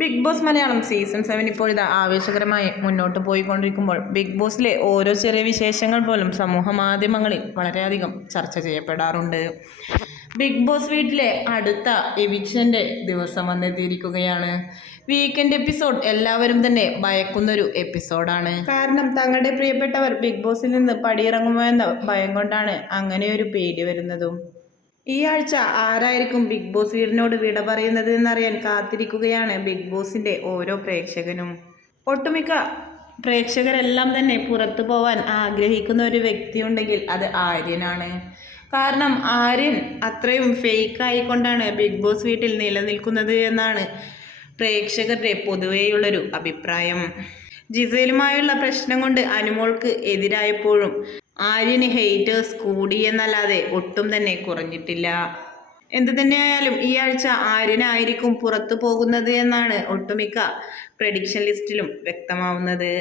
Bigg Boss Malayalam season seven ഇപ്പോൾ ഇത് ആവേശകരമായി മുന്നോട്ട് പോയിക്കൊണ്ടിരിക്കുമ്പോൾ ബിഗ് ബോസിലെ ഓരോ ചെറിയ വിശേഷങ്ങൾ പോലും സമൂഹ മാധ്യമങ്ങളിൽ വളരെയധികം ചർച്ച ചെയ്യപ്പെടാറുണ്ട്. ബിഗ് ബോസ് വീട്ടിലെ അടുത്ത എവിക്ഷന്റെ ദിവസം വന്നെത്തിയിരിക്കുകയാണ്. വീക്കെൻഡ് എപ്പിസോഡ് എല്ലാവരും തന്നെ ഭയക്കുന്നൊരു എപ്പിസോഡാണ് കാരണം തങ്ങളുടെ പ്രിയപ്പെട്ടവർ ബിഗ് ബോസിൽ നിന്ന് പടിയിറങ്ങുമോ എന്ന ഭയം കൊണ്ടാണ് അങ്ങനെ ഒരു പേടി വരുന്നതും. ഈ ആഴ്ച ആരായിരിക്കും ബിഗ് ബോസ് വീടിനോട് വിട പറയുന്നത് എന്നറിയാൻ കാത്തിരിക്കുകയാണ് ബിഗ് ബോസിന്റെ ഓരോ പ്രേക്ഷകനും. ഒട്ടുമിക്ക പ്രേക്ഷകരെല്ലാം തന്നെ പുറത്തു പോവാൻ ആഗ്രഹിക്കുന്ന ഒരു വ്യക്തിയുണ്ടെങ്കിൽ അത് ആര്യനാണ്. കാരണം ആര്യൻ അത്രയും ഫേക്ക് ആയിക്കൊണ്ടാണ് ബിഗ് ബോസ് വീട്ടിൽ നിലനിൽക്കുന്നത് എന്നാണ് പ്രേക്ഷകരുടെ പൊതുവെയുള്ളൊരു അഭിപ്രായം. ജിസയിലുമായുള്ള പ്രശ്നം കൊണ്ട് അനുമോൾക്ക് എതിരായപ്പോഴും ആര്യന് ഹെയ്റ്റേഴ്സ് കൂടിയെന്നല്ലാതെ ഒട്ടും തന്നെ കുറഞ്ഞിട്ടില്ല. എന്തു തന്നെയായാലും ഈ ആഴ്ച ആര്യനായിരിക്കും പുറത്തു പോകുന്നത് എന്നാണ് ഒട്ടുമിക്ക പ്രഡിക്ഷൻ ലിസ്റ്റിലും വ്യക്തമാവുന്നത്.